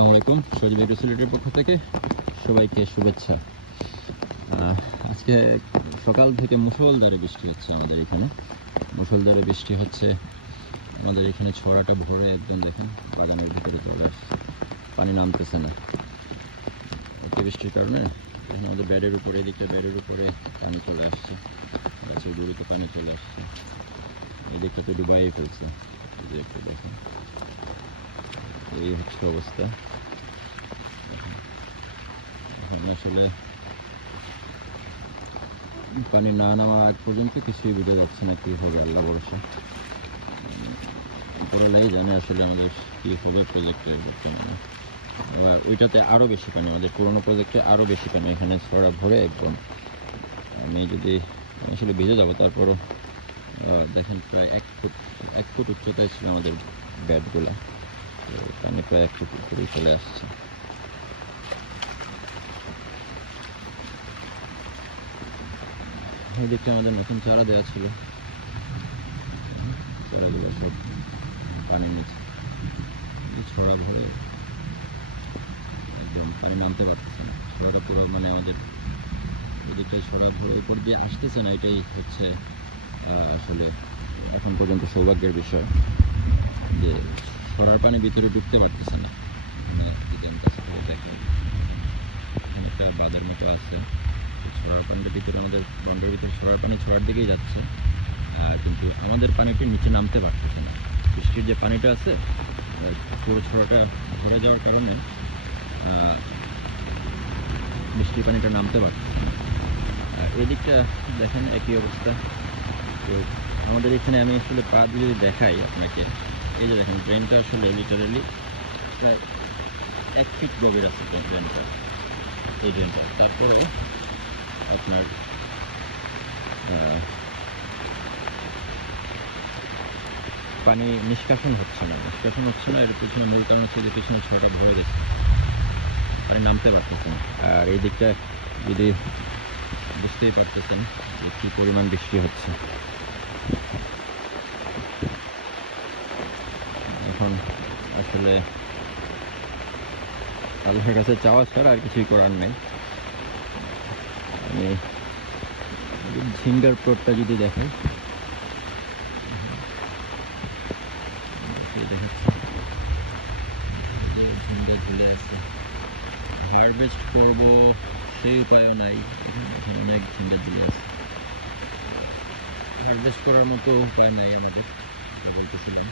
আসসালামু আলাইকুম। সজীব সিলেটের পক্ষ থেকে সবাইকে শুভেচ্ছা। আজকে সকাল থেকে মুষলধারে বৃষ্টি হচ্ছে আমাদের এখানে। মুষলধারে বৃষ্টি হচ্ছে আমাদের এখানে, ছড়াটা ভরে একদম দেখেন বাগানের ভিতরে চলে আসছে, পানি নামতেছে না। বৃষ্টির কারণে আমাদের ব্যাডের উপরে, এদিকে ব্যাডের উপরে পানি চলে আসছে, গাছের গুঁড়িতে পানি চলে আসছে, এদিকটা তো ডুবাই ফেলছে। দেখেন এই হচ্ছে অবস্থা। আসলে পানি না নামা আগ পর্যন্ত কিছুই বুঝে যাচ্ছে না কী হবে, আল্লাহ ভরসা। পুরোলাই জানে আসলে আমাদের কী হবে প্রজেক্টের বর্তমানে। আবার ওইটাতে আরও বেশি পানি, আমাদের পুরোনো প্রজেক্টে আরও বেশি পানি, এখানে ছড়া ভরে একদম। আমি যদি আসলে ভিজে যাবো, তারপরও দেখেন প্রায় 1 ফুট উচ্চতায় ছিল আমাদের ব্যাটগুলা, তো পানি প্রায় 1 ফুট উপরেই চলে আসছে। এদিকে আমাদের নতুন চারা দেওয়া ছিল, চারাগুলো সব পানির নিচে ছড়া ভরে একদম পানি নামতে পারতেছে না। ছড়াটা পুরো মানে আমাদের ওদিকটাই ছড়া ভরে উপর দিয়ে আসতেছে না। এটাই হচ্ছে আসলে এখন পর্যন্ত সৌভাগ্যের বিষয় যে ছড়ার পানি ভিতরে ঢুকতে পারতেছে না। দেখেন একটা বাঁধের মতো আছে, ছড়ার পানিটা ভিতরে, আমাদের বাউন্ডারির ভিতরে ছড়ার পানি ছড়ার দিকেই যাচ্ছে, কিন্তু আমাদের পানিটা নিচে নামতে পারতেছে না। বৃষ্টির যে পানিটা আছে পুরো ছড়াটা ভরে যাওয়ার কারণে বৃষ্টির পানিটা নামতে পারতেছে না। এদিকটা দেখেন একই অবস্থা। তো আমাদের এখানে আমি আসলে পা দিয়ে দেখাই আপনাকে, এই যে দেখেন ড্রেনটা আসলে লিটারালি প্রায় 1 ফিট গভীর আছে ড্রেনটা, এই ড্রেনটা। তারপরেও আপনার পানি নিষ্কাশন হচ্ছে না। এর পিছনে মূল কারণ হচ্ছে যে পিছনে ছড়াটা ভরে গেছে, পানি নামতে পারতেছে না। আর এই দিকটা যদি বুঝতেই পারতেছেন যে কী পরিমাণ বৃষ্টি হচ্ছে। এখন আসলে আল্লাহর কাছে চাওয়া ছাড়া আর কিছুই করার নেই। আমি ঝিঙ্গার প্লটটা যদি দেখেন, ঝিঙ্গা ঝুলে আছে, হারভেস্ট করবো সেই উপায়ও নাই। অনেক ঝিঙ্গা ঝুলে আছে, হারভেস্ট করার মতো উপায় নাই আমাদের, বলতেছিলাম।